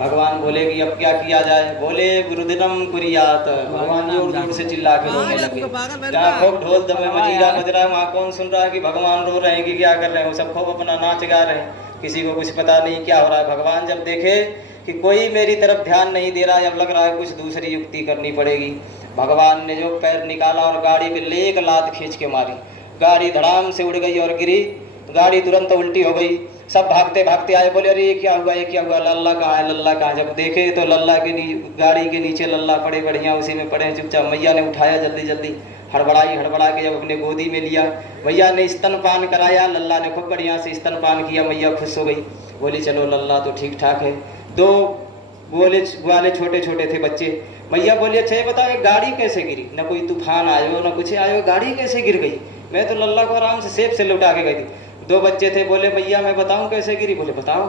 भगवान बोले कि अब क्या किया जाए। बोले गुरुदिनम कुरियात। भगवान जोर जोर से चिल्ला के रोने लगे। जहाँ खूब ढोल दमे मजीरा बज रहा है वहाँ कौन सुन रहा है कि भगवान रो रहे हैं कि क्या कर रहे हैं। वो सब खूब अपना नाच गा रहे हैं, किसी को कुछ पता नहीं क्या हो रहा है। भगवान जब देखे कि कोई मेरी तरफ ध्यान नहीं दे रहा है, अब लग रहा है कुछ दूसरी युक्ति करनी पड़ेगी। भगवान ने जो पैर निकाला और गाड़ी पे ले एक लात खींच के मारी। गाड़ी धड़ाम से उड़ गई और गिरी। गाड़ी तुरंत उल्टी हो गई। सब भागते भागते आए, बोले अरे ये क्या हुआ, ये क्या हुआ, लल्ला कहाँ है, लल्ला कहाँ है। जब देखे तो लल्ला के गाड़ी के नीचे लल्ला पड़े, बढ़िया उसी में पड़े चुपचाप। मैया ने उठाया जल्दी जल्दी, हड़बड़ा के जब अपने गोदी में लिया, मैया ने स्तनपान कराया। लल्ला ने खूब बढ़िया से स्तनपान किया। मैया खुश हो गई, बोली चलो लल्ला तो ठीक ठाक है। दो ग्वाले छोटे छोटे थे बच्चे। मैया बोली अच्छा ये बताओ ये गाड़ी कैसे गिरी, न कोई तूफान आयो न कुछ आयो, गाड़ी कैसे गिर गई। मैं तो लल्ला को आराम से सेफ से लौटा के गई थी। दो बच्चे थे, बोले मैया मैं बताऊं कैसे गिरी। बोले बताओ।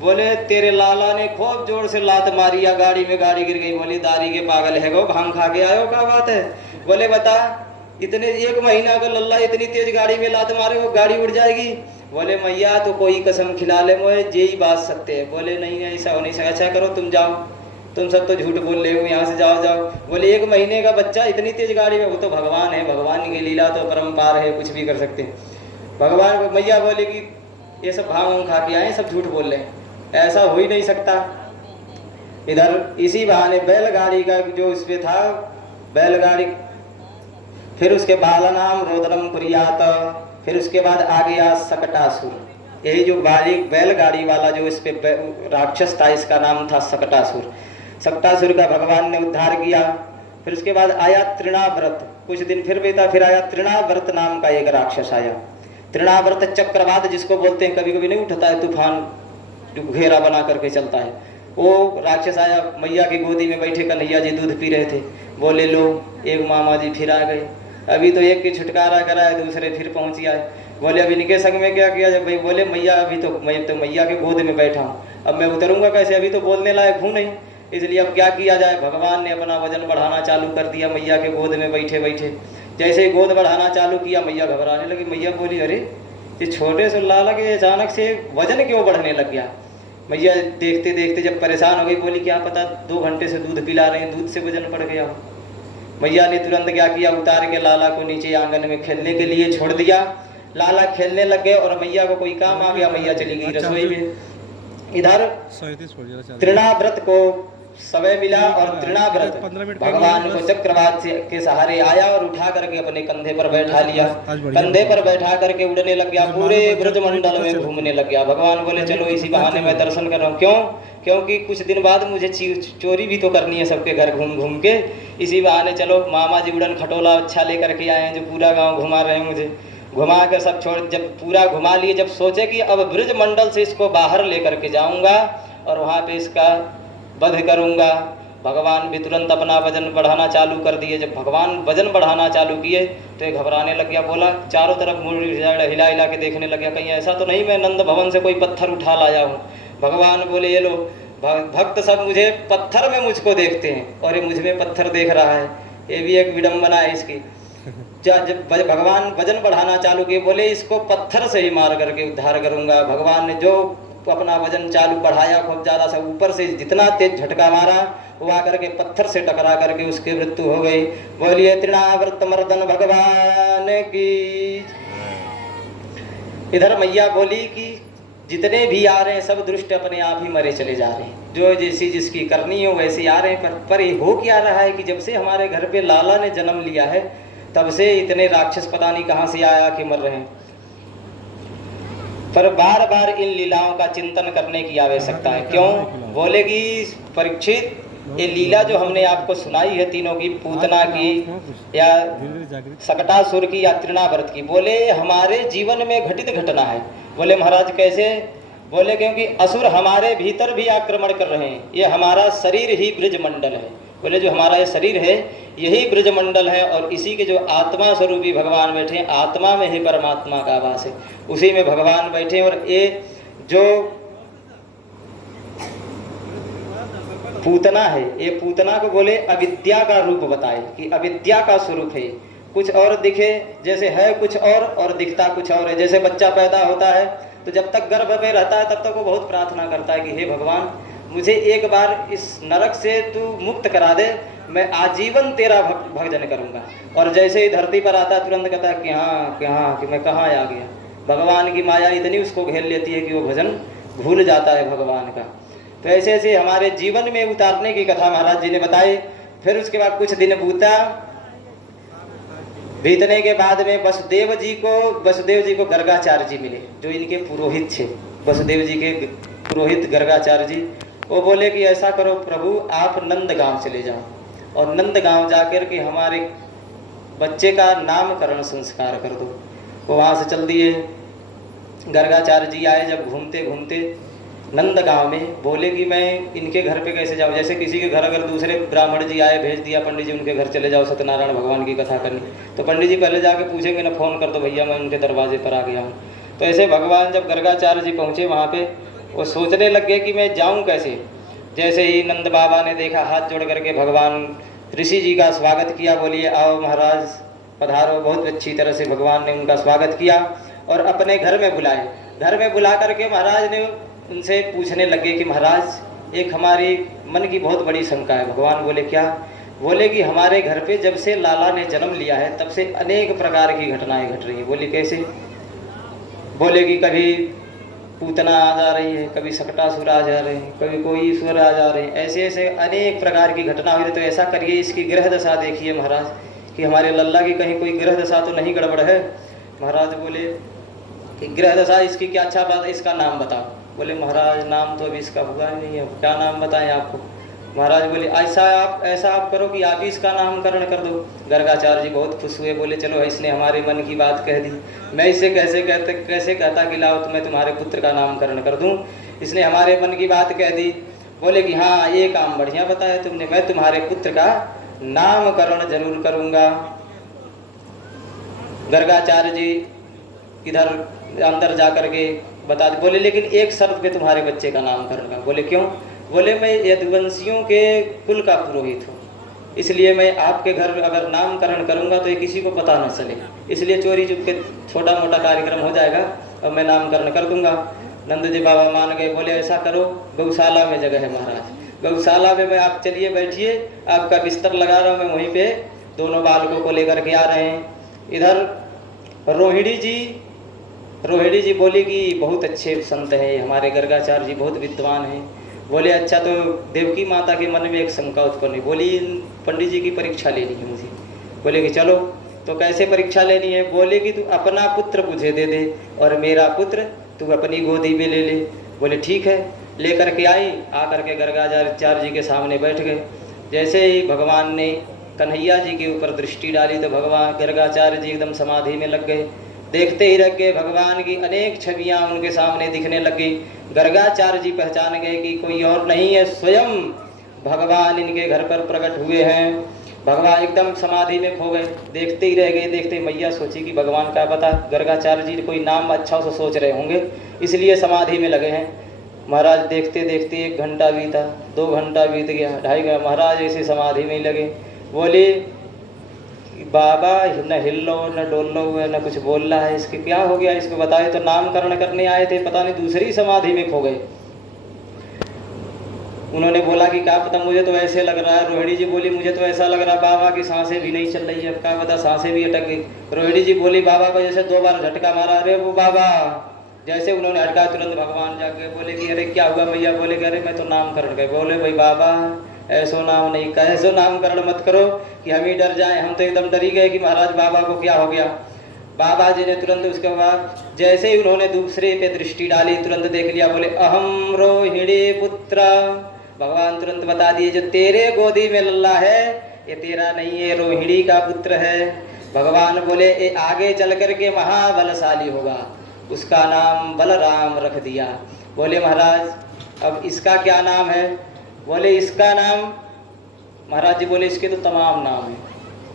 बोले तेरे लाला ने खूब जोर से लात मारी या गाड़ी में गाड़ी गिर गई। बोली दारी के पागल है गो, भांग खा के आयो, क्या बात है। बोले बता इतने 1 महीना का लल्ला इतनी तेज गाड़ी में लात मारे वो गाड़ी उड़ जाएगी। बोले मैया तो कोई कसम खिला ले, मोए यही बात सत्य है। बोले नहीं ऐसा हो नहीं सकता। अच्छा करो तुम जाओ, तुम सब तो झूठ बोल रहे हो, यहाँ से जाओ जाओ। बोले 1 महीने का बच्चा इतनी तेज गाड़ी में, वो तो भगवान है, भगवान की लीला तो परम्पार है, कुछ भी कर सकते हैं भगवान को। मैया बोले कि ये सब भांग खा के आए, सब झूठ बोल रहे हैं, ऐसा हो ही नहीं सकता। इधर इसी बहाने बैलगाड़ी का जो इस पे था बैलगाड़ी, फिर उसके बाला नाम रोदनम कुरियात, फिर उसके बाद आ गया सकटासुर। यही जो बैलगाड़ी वाला जो इस पे राक्षस था इसका नाम था सकटासुर। सकटासुर का भगवान ने उद्धार किया। फिर उसके बाद आया तृणाव्रत, कुछ दिन फिर बीता, फिर आया तृणाव्रत नाम का एक राक्षस आया। तृणाव्रत चक्रवात जिसको बोलते हैं, कभी कभी नहीं उठता है तूफान, घेरा बना करके चलता है, वो राक्षस आया। मैया की गोदी में बैठे कन्हैया जी दूध पी रहे थे। बोले लो एक मामा जी फिर आ गए, अभी तो एक की छुटकारा कराया, दूसरे फिर पहुंच आए। बोले अब इनके संग में क्या किया जाए भाई। बोले मैया अभी तो मैं तो मैया के गोद में बैठा हूँ, अब मैं उतरूंगा कैसे, अभी तो बोलने लायक हूँ नहीं, इसलिए अब क्या किया जाए। भगवान ने अपना वजन बढ़ाना चालू कर दिया मैया के गोद में बैठे बैठे। जैसे ही गोद बढ़ाना चालू किया मैया घबराने लगी। मैया बोली अरे ये छोटे से लाला के अचानक से वजन क्यों बढ़ने लग गया। मैया देखते देखते जब परेशान हो गई, बोली क्या पता 2 घंटे से दूध पिला रहे हैं, दूध से वजन बढ़ गया हो। मैया ने तुरंत क्या किया, उतार के लाला को नीचे आंगन में खेलने के लिए छोड़ दिया। लाला खेलने लग गए और मैया को कोई काम आ गया, मैया चली गई रसोई में। इधर तृणाव्रत को समय मिला और तृणाव्रत भगवान को चक्रवात के सहारे आया और उठा करके अपने कंधे पर बैठा लिया। कंधे पर बैठा करके उड़ने लग गया, पूरे ब्रजमंडल में घूमने लग गया। भगवान बोले चलो इसी बहाने मैं दर्शन कर रहा हूँ। क्यों? क्योंकि कुछ दिन बाद मुझे चोरी भी तो करनी है सबके घर घूम घूम के, इसी बहाने चलो मामा जी उड़न खटोला अच्छा लेकर के आए हैं जो पूरा गाँव घुमा रहे हैं मुझे। घुमा कर सब छोड़, जब पूरा घुमा लिए, जब सोचे कि अब ब्रजमंडल से इसको बाहर लेकर के जाऊंगा और वहाँ पे इसका वध करूंगा, भगवान भी तुरंत अपना वजन बढ़ाना चालू कर दिए। जब भगवान वजन बढ़ाना चालू किए तो ये घबराने लग गया। बोला चारों तरफ मुड़ हिला हिला के देखने लग गया, कहीं ऐसा तो नहीं मैं नंद भवन से कोई पत्थर उठा लाया हूँ। भगवान बोले ये लो भक्त सब मुझे पत्थर में मुझको देखते हैं और ये मुझ में पत्थर देख रहा है, ये भी एक विडम्बना है इसकी। जब भगवान वजन बढ़ाना चालू किए, बोले इसको पत्थर से ही मार करके उद्धार करूंगा। भगवान ने जो अपना वजन चालू बढ़ाया, खूब ज़्यादा सा ऊपर से जितना तेज झटका मारा वो आकर के पत्थर से टकरा करके उसकी मृत्यु हो गई। बोलिए तृणाव्रत मर्दन भगवान की। इधर मैया बोली कि जितने भी आ रहे हैं सब दुष्ट अपने आप ही मरे चले जा रहे हैं, जो जैसी जिसकी करनी हो वैसे आ रहे हैं। पर ये हो क्या रहा है कि जब से हमारे घर पे लाला ने जन्म लिया है तब से इतने राक्षस पता नहीं कहाँ से आया कि मर रहे हैं। पर बार बार इन लीलाओं का चिंतन करने की आवश्यकता है। क्यों? बोले कि परीक्षित ये लीला जो हमने आपको सुनाई है तीनों की, पूतना की या सकटासुर की या तृणाव्रत की, बोले हमारे जीवन में घटित घटना है। बोले महाराज कैसे? बोले क्योंकि असुर हमारे भीतर भी आक्रमण कर रहे हैं, ये हमारा शरीर ही ब्रजमंडल है। बोले जो हमारा ये शरीर है यही ब्रजमंडल है और इसी के जो आत्मा स्वरूपी भगवान बैठे हैं, आत्मा में ही परमात्मा का वास है, उसी में भगवान बैठे। और ये जो पूतना है, ये पूतना को बोले अविद्या का रूप बताए कि अविद्या का स्वरूप है। कुछ और दिखे जैसे है कुछ और दिखता कुछ और है। जैसे बच्चा पैदा होता है तो जब तक गर्भ में रहता है तब तक वो बहुत प्रार्थना करता है कि हे भगवान मुझे एक बार इस नरक से तू मुक्त करा दे, मैं आजीवन तेरा भजन करूँगा। और जैसे ही धरती पर आता तुरंत कहता कि हाँ कि मैं कहाँ आ गया। भगवान की माया इतनी उसको घेर लेती है कि वो भजन भूल जाता है भगवान का। तो ऐसे ऐसे हमारे जीवन में उतारने की कथा महाराज जी ने बताई। फिर उसके बाद कुछ दिन बीतने के बाद में वसुदेव जी को गर्गाचार्य जी मिले, जो इनके पुरोहित थे। वसुदेव जी के पुरोहित गर्गाचार्य जी, वो बोले कि ऐसा करो प्रभु, आप नंदगांव चले जाओ और नंदगांव जाकर के हमारे बच्चे का नामकरण संस्कार कर दो। वो वहाँ से चल दिए। गर्गाचार्य जी आए जब घूमते घूमते नंदगांव में, बोले कि मैं इनके घर पे कैसे जाऊँ। जैसे किसी के घर अगर दूसरे ब्राह्मण जी आए, भेज दिया पंडित जी उनके घर चले जाओ सत्यनारायण भगवान की कथा करनी, तो पंडित जी पहले जाके पूछेंगे ना, फ़ोन कर दो भैया मैं उनके दरवाजे पर आ गया हूँ। तो ऐसे भगवान जब गर्गाचार्य जी पहुँचे वहाँ पे, वो सोचने लग गए कि मैं जाऊँ कैसे। जैसे ही नंद बाबा ने देखा, हाथ जोड़ करके भगवान ऋषि जी का स्वागत किया, बोलिए आओ महाराज पधारो। बहुत अच्छी तरह से भगवान ने उनका स्वागत किया और अपने घर में बुलाए। घर में बुला करके महाराज ने उनसे पूछने लगे कि महाराज एक हमारी मन की बहुत बड़ी शंका है। भगवान बोले क्या? बोले कि हमारे घर पे जब से लाला ने जन्म लिया है तब से अनेक प्रकार की घटनाएं घट रही है। बोले कैसे? बोले कि कभी पूतना आ जा रही है, कभी सकटासुर आ जा रहे हैं, कभी कोई ईश्वर आ जा रहे हैं, ऐसे ऐसे अनेक प्रकार की घटना हुई। तो ऐसा करिए इसकी ग्रह दशा देखिए महाराज कि हमारे लल्ला की कहीं कोई ग्रह दशा तो नहीं गड़बड़ है। महाराज बोले कि ग्रह दशा इसकी क्या? अच्छा बात है, इसका नाम बताओ। बोले महाराज नाम तो अभी इसका हुआ ही नहीं है, क्या नाम बताएं आपको? महाराज बोले ऐसा आप करो कि आप ही इसका नामकरण कर दो। गर्गाचार्य जी बहुत खुश हुए, बोले चलो इसने हमारे मन की बात कह दी, मैं इसे कैसे कहता कि लाओ तो मैं तुम्हारे पुत्र का नामकरण कर दूं। इसने हमारे मन की बात कह दी। बोले कि हाँ ये काम बढ़िया बताया तुमने, मैं तुम्हारे पुत्र का नामकरण जरूर करूँगा। गर्गाचार्य जी इधर अंदर जा कर के बता दे। बोले लेकिन एक शर्त पे तुम्हारे बच्चे का नामकरण का। बोले क्यों? बोले मैं यदुवंशियों के कुल का पुरोहित हूँ, इसलिए मैं आपके घर अगर नामकरण करूँगा तो ये किसी को पता न चले, इसलिए चोरी चुपके छोटा मोटा कार्यक्रम हो जाएगा और मैं नामकरण कर दूंगा। नंद जी बाबा मान गए। बोले ऐसा करो गौशाला में जगह है महाराज, गौशाला में मैं आप चलिए बैठिए, आपका बिस्तर लगा रहा हूँ मैं वहीं पे, दोनों बालकों को लेकर के आ रहे हैं। इधर रोहिणी जी बोली कि बहुत अच्छे संत हैं हमारे गर्गाचार्य जी, बहुत विद्वान हैं। बोले अच्छा तो देवकी माता के मन में एक शंका उत्पन्न हुई। बोली पंडित जी की परीक्षा लेनी है मुझे। बोले कि चलो। तो कैसे परीक्षा लेनी है? बोले कि तू अपना पुत्र मुझे दे दे और मेरा पुत्र तू अपनी गोदी में ले ले। बोले ठीक है। लेकर के आई, आकर के गर्गाचार्य जी के सामने बैठ गए। जैसे ही भगवान ने कन्हैया जी के ऊपर दृष्टि डाली तो भगवान गर्गाचार्य जी एकदम समाधि में लग गए। देखते ही रह गए, भगवान की अनेक छवियां उनके सामने दिखने लगी। गर्गाचार्य जी पहचान गए कि कोई और नहीं है, स्वयं भगवान इनके घर पर प्रकट हुए हैं। भगवान एकदम समाधि में खो गए, देखते ही रह गए। देखते मैया सोची कि भगवान का पता, गर्गाचार्य जी कोई नाम अच्छा से सोच रहे होंगे इसलिए समाधि में लगे हैं। महाराज देखते देखते 1 घंटा बीता, 2 घंटा बीत गया, 2.5 घंटा, महाराज ऐसे समाधि में ही लगे। बोले बाबा न हिल लो न डोल लो न कुछ बोल रहा है, इसके क्या हो गया, इसको बताए। तो नामकरण करने आए थे, पता नहीं दूसरी समाधि में खो गए। उन्होंने बोला कि क्या पता, मुझे तो ऐसे लग रहा है। रोहिणी जी बोली मुझे तो ऐसा लग रहा है बाबा की सांसें भी नहीं चल रही है, क्या पता सांसें भी अटक गई। रोहिणी जी बोली बाबा को जैसे 2 बार झटका मारा। अरे वो बाबा, जैसे उन्होंने हटका तुरंत भगवान जाके बोले कि अरे क्या हुआ मैया? बोले कि अरे मैं तो नामकरण कर। बोले भाई बाबा ऐसो नाम नहीं, कैसो नामकरण मत करो कि हम ही डर जाएं। हम तो एकदम डर ही गए कि महाराज बाबा को क्या हो गया। बाबा जी ने तुरंत उसके बाद जैसे ही उन्होंने दूसरे पे दृष्टि डाली तुरंत देख लिया। बोले अहम रोहिणी पुत्र। भगवान तुरंत बता दिए जो तेरे गोदी में लल्ला है ये तेरा नहीं है, रोहिणी का पुत्र है। भगवान बोले ये आगे चल कर के महाबलशाली होगा, उसका नाम बलराम रख दिया। बोले महाराज अब इसका क्या नाम है? बोले इसका नाम, महाराज जी बोले इसके तो तमाम नाम हैं,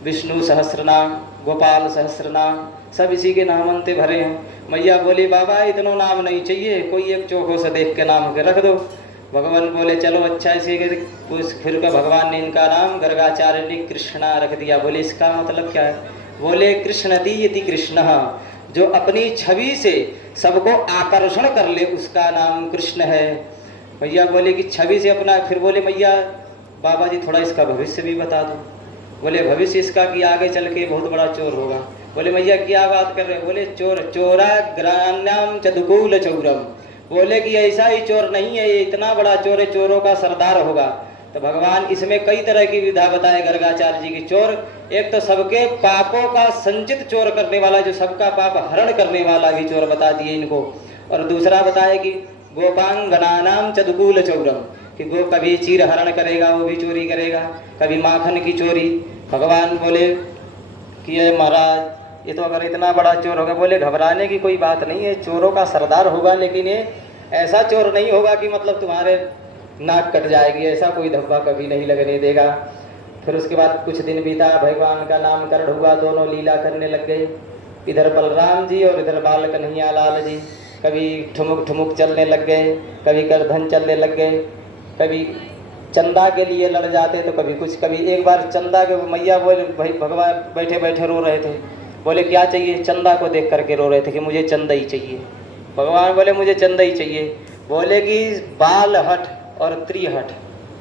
विष्णु सहस्र नाम, गोपाल सहस्र नाम, सब इसी के नाम अंते भरे हैं। मैया बोली बाबा इतना नाम नहीं चाहिए, कोई एक चौकों से देख के नाम के रख दो। भगवान बोले चलो अच्छा इसी के। फिर का भगवान ने इनका नाम गर्गाचार्य ने कृष्णा रख दिया। बोले इसका मतलब क्या है? बोले कृष्णति यदि कृष्ण, जो अपनी छवि से सबको आकर्षण कर ले उसका नाम कृष्ण है। मैया बोले कि छवि से अपना, फिर बोले मैया बाबा जी थोड़ा इसका भविष्य भी बता दो। बोले भविष्य इसका कि आगे चल के बहुत बड़ा चोर होगा। बोले मैया क्या बात कर रहे हो? बोले चोर चोरा ग्रान्याम चदुकूल चौरम, बोले कि ऐसा ही चोर नहीं है, ये इतना बड़ा चोर है, चोरों का सरदार होगा। तो भगवान इसमें कई तरह की विधा बताए गर्गाचार्य जी की। चोर एक तो सबके पापों का संचित चोर करने वाला, जो सबका पाप हरण करने वाला भी चोर बता दिए इनको। और दूसरा बताया कि गोपांगनानाम चदुकूल चौरम, कि गो कभी चीर हरण करेगा वो भी चोरी करेगा, कभी माखन की चोरी। भगवान बोले कि ये महाराज ये तो अगर इतना बड़ा चोर होगा, बोले घबराने की कोई बात नहीं है, चोरों का सरदार होगा, लेकिन ये ऐसा चोर नहीं होगा कि मतलब तुम्हारे नाक कट जाएगी, ऐसा कोई धब्बा कभी नहीं लगने देगा। फिर उसके बाद कुछ दिन बीता, भगवान का नामकरण हुआ, दोनों लीला करने लग गए। इधर बलराम जी और इधर बाल कन्हैया लाल जी, कभी ठुमुक ठुमुक चलने लग गए, कभी करधन चलने लग गए, कभी चंदा के लिए लड़ जाते तो कभी कुछ। कभी एक बार चंदा के मैया बोले, भाई भगवान बैठे बैठे रो रहे थे, बोले क्या चाहिए? चंदा को देख करके रो रहे थे कि मुझे चंदा ही चाहिए। भगवान बोले मुझे चंदा ही चाहिए। बोले कि बाल हट और त्रिहट,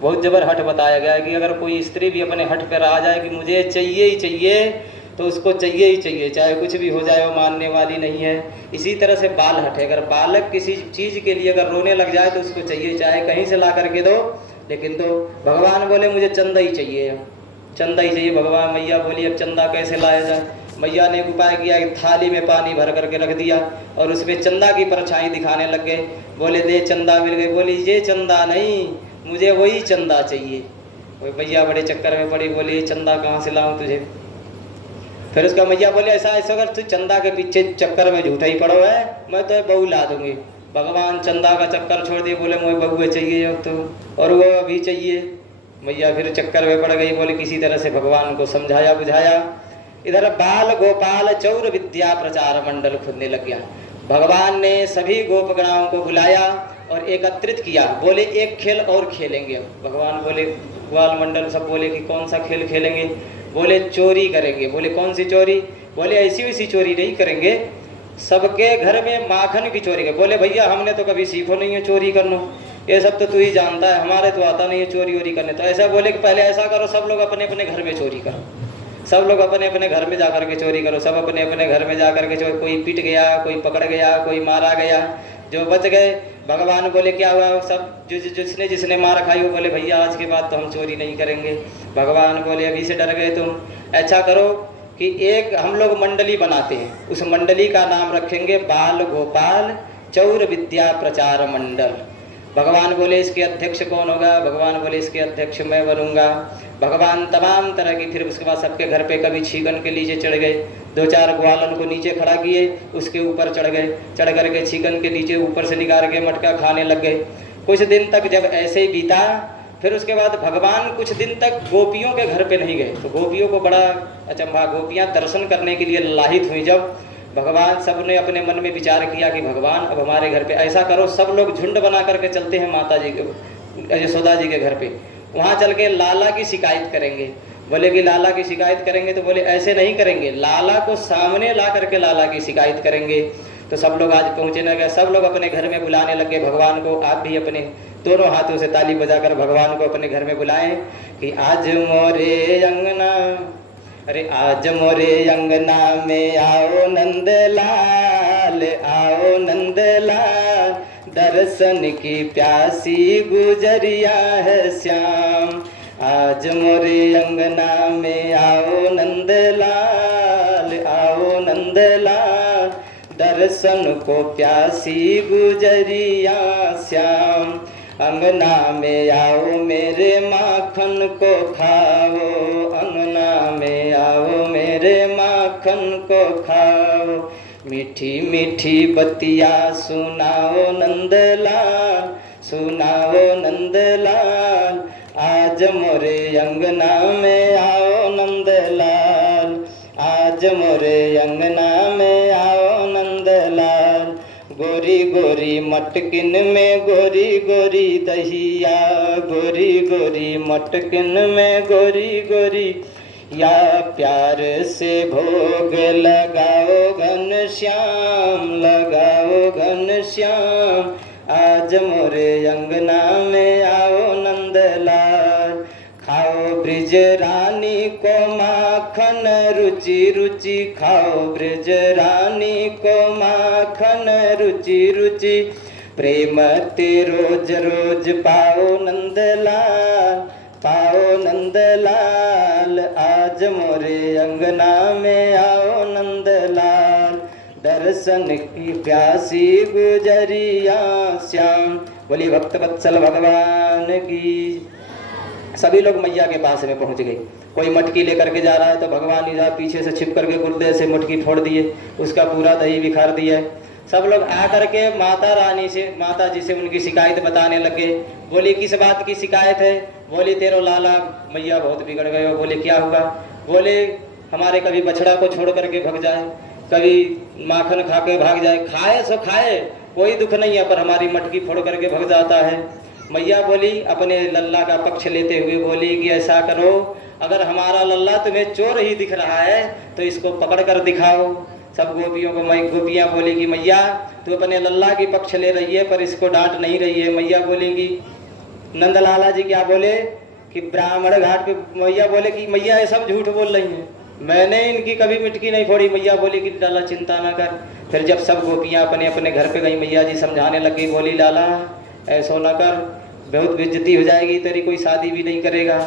बहुत जबर हट बताया गया है कि अगर कोई स्त्री भी अपने हट पर आ जाए कि मुझे चाहिए ही चाहिए, तो उसको चाहिए ही चाहिए, चाहे कुछ भी हो जाए, वो मानने वाली नहीं है। इसी तरह से बाल हट है, अगर बालक किसी चीज़ के लिए अगर रोने लग जाए तो उसको चाहिए, चाहे कहीं से ला करके दो, लेकिन तो भगवान बोले मुझे चंदा ही चाहिए, चंदा ही चाहिए। भगवान मैया बोली अब चंदा कैसे लाया जाए? मैया ने एक उपाय किया कि थाली में पानी भर करके रख दिया और उसमें चंदा की परछाई दिखाने लग गए। बोले दे चंदा, मिल गई। बोली ये चंदा नहीं, मुझे वही चंदा चाहिए। वही भैया बड़े चक्कर में पड़ी, बोली ये चंदा कहाँ से लाऊं तुझे? फिर उसका मैया बोले ऐसा ऐसा अगर तू चंदा के पीछे चक्कर में झूठा ही पड़ो है, मैं तो बहू ला दूंगी। भगवान चंदा का चक्कर छोड़ दिए, बोले मुझे बहुए चाहिए अब तो, और वो अभी चाहिए। मैया फिर चक्कर में पड़ गई, बोले किसी तरह से भगवान को समझाया बुझाया। इधर बाल गोपाल चौर विद्या प्रचार मंडल खुलने लग गया। भगवान ने सभी गोपगणाओं को बुलाया और एकत्रित किया। बोले एक खेल और खेलेंगे। भगवान बोले, ग्वाल मंडल सब बोले कि कौन सा खेल खेलेंगे? बोले चोरी करेंगे। बोले कौन सी चोरी? बोले ऐसी वैसी चोरी नहीं करेंगे, सबके घर में माखन की चोरी करेंगे। बोले भैया हमने तो कभी सीखो नहीं है चोरी करना, ये सब तो तू ही जानता है, हमारे तो आता नहीं है चोरी वोरी करने। तो ऐसा बोले कि पहले ऐसा करो, सब लोग अपने अपने घर में चोरी करो, सब लोग अपने अपने घर में जाकर के चोरी करो। सब अपने अपने घर में जाकर के चोरी, कोई पिट गया, कोई पकड़ गया, कोई मारा गया, जो बच गए। भगवान बोले क्या हुआ? सब जिसने जिसने मार खाई वो बोले भैया आज के बाद तो हम चोरी नहीं करेंगे। भगवान बोले अभी से डर गए तुम, ऐसा करो कि एक हम लोग मंडली बनाते हैं, उस मंडली का नाम रखेंगे बाल गोपाल चौर विद्या प्रचार मंडल। भगवान बोले इसके अध्यक्ष कौन होगा? भगवान बोले इसके अध्यक्ष मैं बनूंगा। भगवान तमाम तरह की, फिर उसके बाद सबके घर पे कभी छीगन के नीचे चढ़ गए, दो चार ग्वालन को नीचे खड़ा किए, उसके ऊपर चढ़ गए, चढ़ करके छीगन के नीचे ऊपर से निकाल के मटका खाने लग गए। कुछ दिन तक जब ऐसे ही बीता, फिर उसके बाद भगवान कुछ दिन तक गोपियों के घर पे नहीं गए। तो गोपियों को बड़ा अचंभा, गोपियाँ दर्शन करने के लिए लाहित हुई। जब भगवान सब ने अपने मन में विचार किया कि भगवान अब हमारे घर पे ऐसा करो, सब लोग झुंड बना करके चलते हैं माता जी के, यशोदा जी के घर पे, वहाँ चल के लाला की शिकायत करेंगे। बोले कि लाला की शिकायत करेंगे? तो बोले ऐसे नहीं करेंगे, लाला को सामने ला करके लाला की शिकायत करेंगे। तो सब लोग आज पहुँचे न गए, सब लोग अपने घर में बुलाने लगे भगवान को। आप भी अपने दोनों हाथों से ताली बजाकर भगवान को अपने घर में बुलाएं कि आज मोरे अंगना, अरे आज मोरे अंगना में आओ नंदलाल, आओ नंदलाल, दर्शन की प्यासी गुजरिया है श्याम। आज मोरे अंगना में आओ नंदलाल, आओ नंदलाल, दर्शन को प्यासी गुजरिया श्याम। अंगना में आओ मेरे माखन को खाओ, अंगना में आओ मेरे माखन को खाओ, मीठी मीठी बतिया सुनाओ नंदलाल, सुनाओ नंदलाल, आज मोरे अंगना में आओ नंदलाल, आज मोरे अंगना में आओ नंदलाल। गोरी गोरी मटकिन में गोरी गोरी दहिया, गोरी गोरी मटकिन में गोरी गोरी, या प्यार से भोग लगाओ घनश्याम, लगाओ घनश्याम, आज मोरे अंगना में आओ नंदलाल। खाओ ब्रिज रानी को माखन रुचि रुचि, खाओ ब्रिज रानी को माखन रुचि रुचि, प्रेम ते रोज रोज पाओ नंदलाल, पाओ नंदलाल। आज मोरे अंगना में आओ नंदलाल, दर्शन की प्यासी गुजरिया श्याम। बोली भक्त वत्सल भगवान की। सभी लोग मैया के पास में पहुंच गए। कोई मटकी लेकर के जा रहा है तो भगवान इधर पीछे से छिप करके गुर्दे से मटकी फोड़ दिए, उसका पूरा दही बिखार दिया। सब लोग आ करके माता रानी से, माता जी से उनकी शिकायत बताने लगे। बोली किस बात की शिकायत है? बोली तेरो लाला मैया बहुत बिगड़ गए हो। बोले क्या हुआ? बोले हमारे कभी बछड़ा को छोड़ करके भग जाए, कभी माखन खा के भाग जाए, खाए सो खाए कोई दुख नहीं है, पर हमारी मटकी फोड़ करके भग जाता है। मैया बोली अपने लल्ला का पक्ष लेते हुए बोली कि ऐसा करो, अगर हमारा लल्ला तुम्हें चोर ही दिख रहा है तो इसको पकड़ कर दिखाओ। सब गोपियों को गोपियाँ बोली कि मैया तू अपने लल्ला की पक्ष ले रही है पर इसको डांट नहीं रही है। मैया बोलेगी, नंदलाला जी क्या बोले कि ब्राह्मण घाट पे, मैया बोले कि मैया ये सब झूठ बोल रही हैं, मैंने इनकी कभी मिटकी नहीं फोड़ी। मैया बोली कि लाला चिंता ना कर। फिर जब सब गोपियाँ अपने अपने घर पे गई, मैया जी समझाने लगी। बोली लाला ऐसा ना कर, बहुत बेइज्जती हो जाएगी तेरी, कोई शादी भी नहीं करेगा।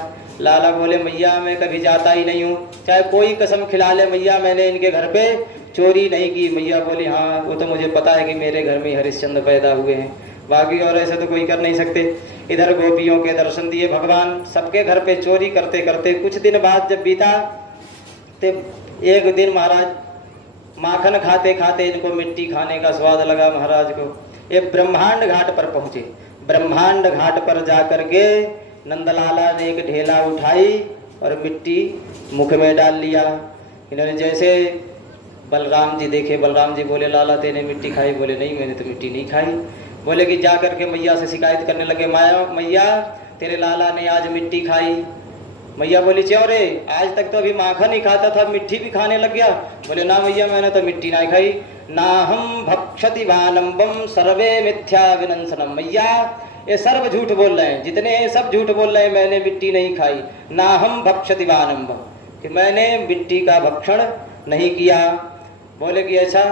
लाला बोले मैया मैं कभी जाता ही नहीं हूँ, चाहे कोई कसम खिला ले मैया मैंने इनके घर पे चोरी नहीं की। मैया बोली हाँ वो तो मुझे पता है कि मेरे घर में हरिश्चंद्र पैदा हुए हैं, बाकी और ऐसे तो कोई कर नहीं सकते। इधर गोपियों के दर्शन दिए भगवान, सबके घर पे चोरी करते करते कुछ दिन बाद जब बीता तो एक दिन महाराज माखन खाते खाते इनको मिट्टी खाने का स्वाद लगा महाराज को। ये ब्रह्मांड घाट पर पहुँचे। ब्रह्मांड घाट पर जाकर के नंदलाला ने एक ढेला उठाई और मिट्टी मुख में डाल लिया। इन्होंने जैसे बलराम जी देखे, बलराम जी बोले लाला तेने मिट्टी खाई? बोले नहीं मैंने तो मिट्टी नहीं खाई। बोले कि जा करके मैया से शिकायत करने लगे, मैया तेरे लाला ने आज मिट्टी खाई। मैया बोली क्यों रे, आज तक तो अभी माखन ही खाता था, मिट्टी भी खाने लग गया? बोले ना मैया मैंने तो मिट्टी नहीं खाई। ना हम भक्षति वानम्बम सर्वे मिथ्या विनंसनम। मैया ये सर्व झूठ बोल रहे हैं, जितने सब झूठ बोल रहे हैं, मैंने मिट्टी नहीं खाई। ना हम भक्षति वानम्बम, कि मैंने मिट्टी का भक्षण नहीं किया। बोले कि अच्छा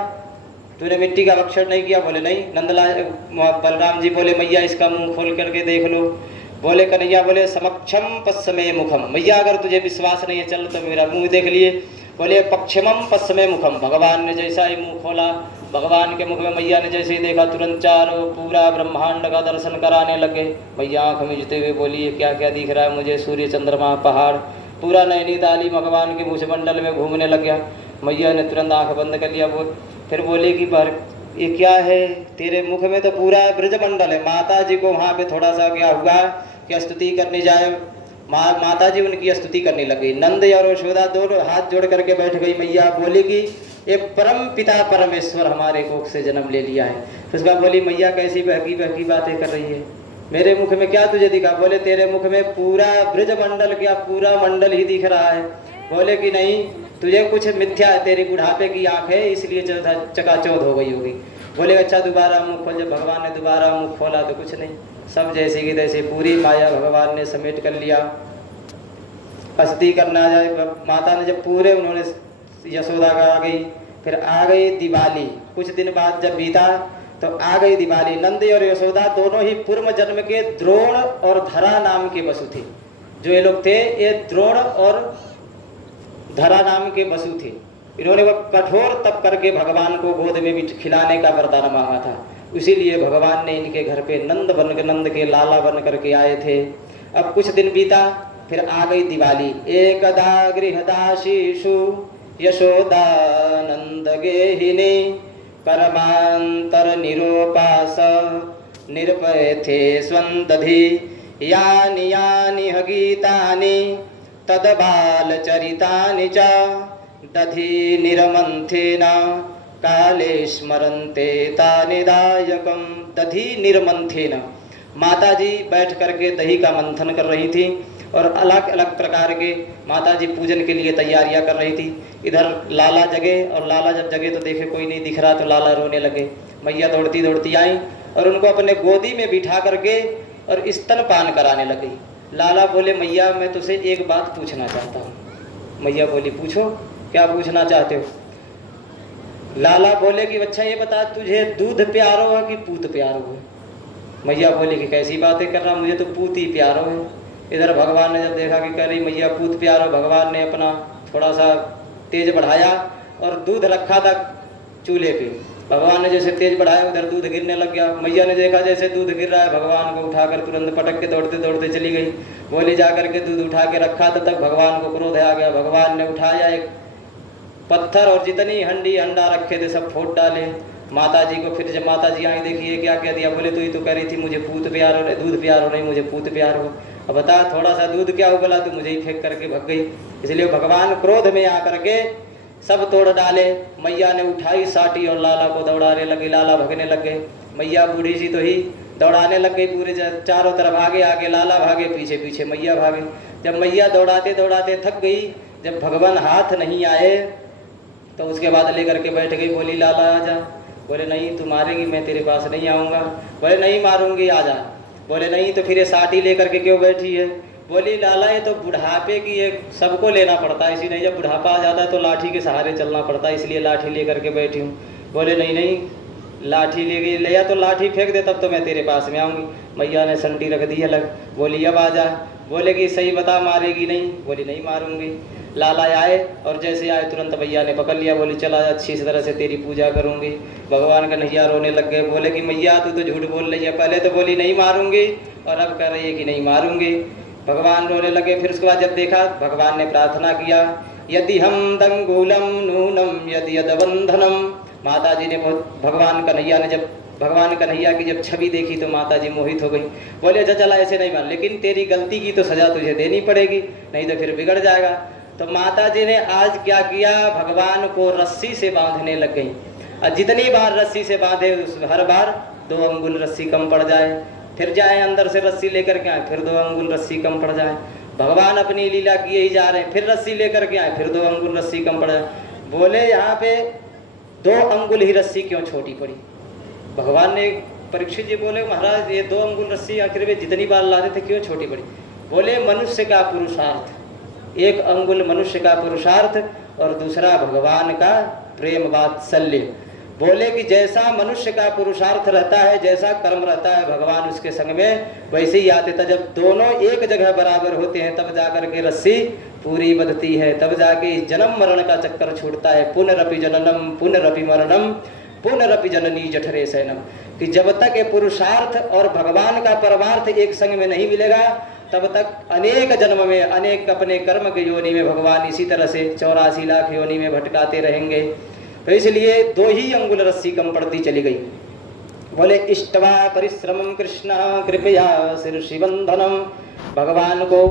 तूने मिट्टी का भक्षण नहीं किया? बोले नहीं। नंदलाल बलराम जी बोले मैया इसका मुंह खोल करके देख लो। बोले कन्हैया बोले समक्षम पश्चिमे मुखम। मैया अगर तुझे विश्वास नहीं है चल तो मेरा मुंह देख लिए। बोले पश्चिमम पश्चिमे मुखम। भगवान ने जैसा ही मुंह खोला, भगवान के मुख में मैया ने जैसे ही देखा तुरंत चारों पूरा ब्रह्मांड का दर्शन कराने लगे। मैया आँख मिचते हुए बोली क्या क्या दिख रहा है मुझे? सूर्य चंद्रमा पहाड़ पूरा नैनीताली भगवान के मुझमंडल में घूमने लग गया। मैया ने तुरंत आँख बंद कर लिया। फिर बोले कि ये क्या है? तेरे मुख में तो पूरा ब्रजमंडल है। माता जी को वहाँ पे थोड़ा सा क्या हुआ कि स्तुति करने जाए, माता जी उनकी स्तुति करने लगी। नंद और यशोदा दोनों हाथ जोड़ करके बैठ गई। मैया बोली कि ये परम पिता परमेश्वर हमारे कोख से जन्म ले लिया है। तो उसका बोली मैया कैसी बहकी बहकी बातें कर रही है, मेरे मुख में क्या तुझे दिखा? बोले तेरे मुख में पूरा ब्रजमंडल, क्या पूरा मंडल ही दिख रहा है। बोले कि नहीं तुझे कुछ मिथ्या है, तेरी बुढ़ापे की आँख है इसलिए चकाचौंध हो गई होगी। बोले अच्छा दोबारा मुँह खोल। जब भगवान ने दोबारा मुँह खोला तो कुछ नहीं, सब जैसे की तैसे पूरी माया भगवान ने समेट कर लिया। स्तुति करना जाए माता ने जब पूरे उन्होंने यशोदा का आ गई। फिर आ गई दिवाली। कुछ दिन बाद जब बीता तो आ गई दिवाली। नंद और यशोदा दोनों ही पूर्व जन्म के द्रोण और धरा नाम के वसु थे। जो ये लोग थे ये द्रोण और धरा नाम के वसु थे। इन्होंने वह कठोर तप करके भगवान को गोद में भी खिलाने का वरदान मांगा था, इसीलिए भगवान ने इनके घर पे नंद के लाला बन करके आए थे। अब कुछ दिन बीता, फिर आ गई दिवाली। एकदा गृहदासीषु यशोदानंद गेहिनी कर्मांतर निरोपास निरपय थे स्वंदधि यानि यानि गीतानि तद बाल चरितानि च दधि निरमंथेन काले स्मरन्ते तानि दायकम। दधि निर्मंथेन, माता जी बैठ करके दही का मंथन कर रही थी और अलग अलग प्रकार के माता जी पूजन के लिए तैयारियां कर रही थी। इधर लाला जगे और लाला जब जगे तो देखे कोई नहीं दिख रहा तो लाला रोने लगे। मैया दौड़ती दौड़ती आई और उनको अपने गोदी में बिठा करके और स्तनपान कराने लग गई। लाला बोले मैया मैं तुझसे एक बात पूछना चाहता हूँ। मैया बोली पूछो, क्या पूछना चाहते हो? लाला बोले कि बच्चा ये बता तुझे दूध प्यारो है कि पूत प्यारो है? मैया बोली कि कैसी बातें कर रहा, मुझे तो पूत ही प्यारो है। इधर भगवान ने जब देखा कि कह रही मैया पूत प्यारो, भगवान ने अपना थोड़ा सा तेज बढ़ाया और दूध रखा था चूल्हे पे। भगवान ने जैसे तेज बढ़ाया उधर दूध गिरने लग गया। मैया ने देखा जैसे दूध गिर रहा है, भगवान को उठाकर तुरंत पटक के दौड़ते दौड़ते चली गई। बोली जा करके दूध उठा के रखा, तब तक भगवान को क्रोध आ गया। भगवान ने उठाया एक पत्थर और जितनी हंडी अंडा रखे थे सब फोड़ डाले। माता जी को फिर जब माता जी आई देखिए क्या कह दिया, बोले तू ही तो कह रही थी मुझे पूत प्यार हो, दूध प्यार हो, नहीं मुझे पूत प्यार हो। अब बता थोड़ा सा दूध क्या उबला तो मुझे ही फेंक करके भग गई। इसलिए भगवान क्रोध में आकर के सब तोड़ डाले। मैया ने उठाई साटी और लाला को दौड़ाने लगी। लाला भगने लग गए। मैया बूढ़ी सी तो ही दौड़ाने लग गई, पूरे चारों तरफ आगे आगे लाला भागे, पीछे पीछे मैया भागे। जब मैया दौड़ाते दौड़ाते थक गई, जब भगवान हाथ नहीं आए तो उसके बाद लेकर के बैठ गई। बोली लाला आ जा। बोले नहीं तू मारेगी, मैं तेरे पास नहीं आऊँगा। बोले नहीं मारूंगी, आ जा। बोले नहीं तो फिर ये साटी लेकर के क्यों बैठी है? बोली लाला ये तो बुढ़ापे की एक सबको लेना पड़ता है, इसी नहीं जब बुढ़ापा आ जाता है तो लाठी के सहारे चलना पड़ता है, इसलिए लाठी लेकर के बैठी हूँ। बोले नहीं नहीं लाठी ले गई, ले या तो लाठी फेंक दे तब तो मैं तेरे पास में आऊँगी। मैया ने संटी रख दी अलग। बोली अब आ जा। बोले कि सही बता मारेगी नहीं? बोली नहीं मारूंगी। लाला आए और जैसे आए तुरंत मैया ने पकड़ लिया। बोली चला अच्छी तरह से तेरी पूजा करूंगी। भगवान का नैया रोने लग गए। बोले कि मैया तू तो झूठ बोल रही है, पहले तो बोली नहीं मारूंगी और अब कह रही है कि नहीं मारूंगी। भगवान रोने लगे। फिर उसके बाद जब देखा भगवान ने प्रार्थना किया, यदि हम दंगूलम नूनम यदि यदबंधनम। माता जी ने बहुत भगवान कन्हैया ने जब भगवान कन्हैया की जब छवि देखी तो माता जी मोहित हो गई। बोले अच्छा चला ऐसे नहीं मान, लेकिन तेरी गलती की तो सजा तुझे देनी पड़ेगी, नहीं तो फिर बिगड़ जाएगा। तो माता जी ने आज क्या किया, भगवान को रस्सी से बांधने लग गई। और जितनी बार रस्सी से बांधे हर बार 2 अंगुल रस्सी कम पड़ जाए, फिर जाए अंदर से रस्सी लेकर के आए, फिर 2 अंगुल रस्सी कम पड़ जाए। भगवान अपनी लीला किए ही जा रहे हैं। फिर रस्सी लेकर के आए, फिर 2 अंगुल रस्सी कम पड़ जाए। बोले यहाँ पे 2 अंगुल ही रस्सी क्यों छोटी पड़ी? भगवान ने परीक्षित जी बोले महाराज ये 2 अंगुल रस्सी आखिर में जितनी बार लाते थे क्यों छोटी पड़ी? बोले मनुष्य का पुरुषार्थ, 1 अंगुल मनुष्य का पुरुषार्थ और दूसरा भगवान का प्रेम वात्सल्य। बोले कि जैसा मनुष्य का पुरुषार्थ रहता है, जैसा कर्म रहता है, भगवान उसके संग में वैसे ही आते था। जब दोनों एक जगह बराबर होते हैं तब जाकर के रस्सी पूरी बंधती है, तब जाके जन्म मरण का चक्कर छूटता है। पुनरपि जननम पुनरपि मरणम पुनरपि जननी जठरे शयनम। कि जब तक ये पुरुषार्थ और भगवान का परमार्थ एक संग में नहीं मिलेगा तब तक अनेक जन्म में अनेक अपने कर्म के योनि में भगवान इसी तरह से 84 लाख योनि में भटकाते रहेंगे। तो इसलिए 2 ही अंगुल रस्सी कम पड़ती चली गई। बोले इष्टवा परिश्रमम कृष्ण कृपया शीर्षि बंधनम। भगवान को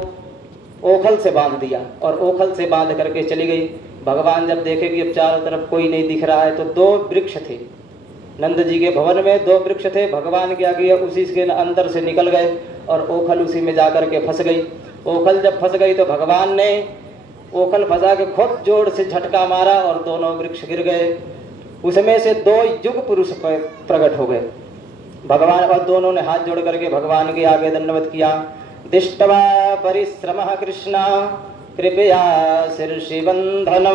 ओखल से बांध दिया और ओखल से बांध करके चली गई। भगवान जब देखे कि अब चारों तरफ कोई नहीं दिख रहा है तो 2 वृक्ष थे नंद जी के भवन में, 2 वृक्ष थे। भगवान क्या किया उसी के अंदर से निकल गए और ओखल उसी में जाकर के फंस गई। ओखल जब फंस गई तो भगवान ने ओखल फंसा के खूब जोर से झटका मारा और दोनों वृक्ष गिर गए। उसमें से 2 युग पुरुष प्रकट हो गए भगवान, और दोनों ने हाथ जोड़ करके भगवान के आगे दंडवत किया। दिष्टवा परिश्रमः कृष्ण कृपया शीर्षि बंधनम।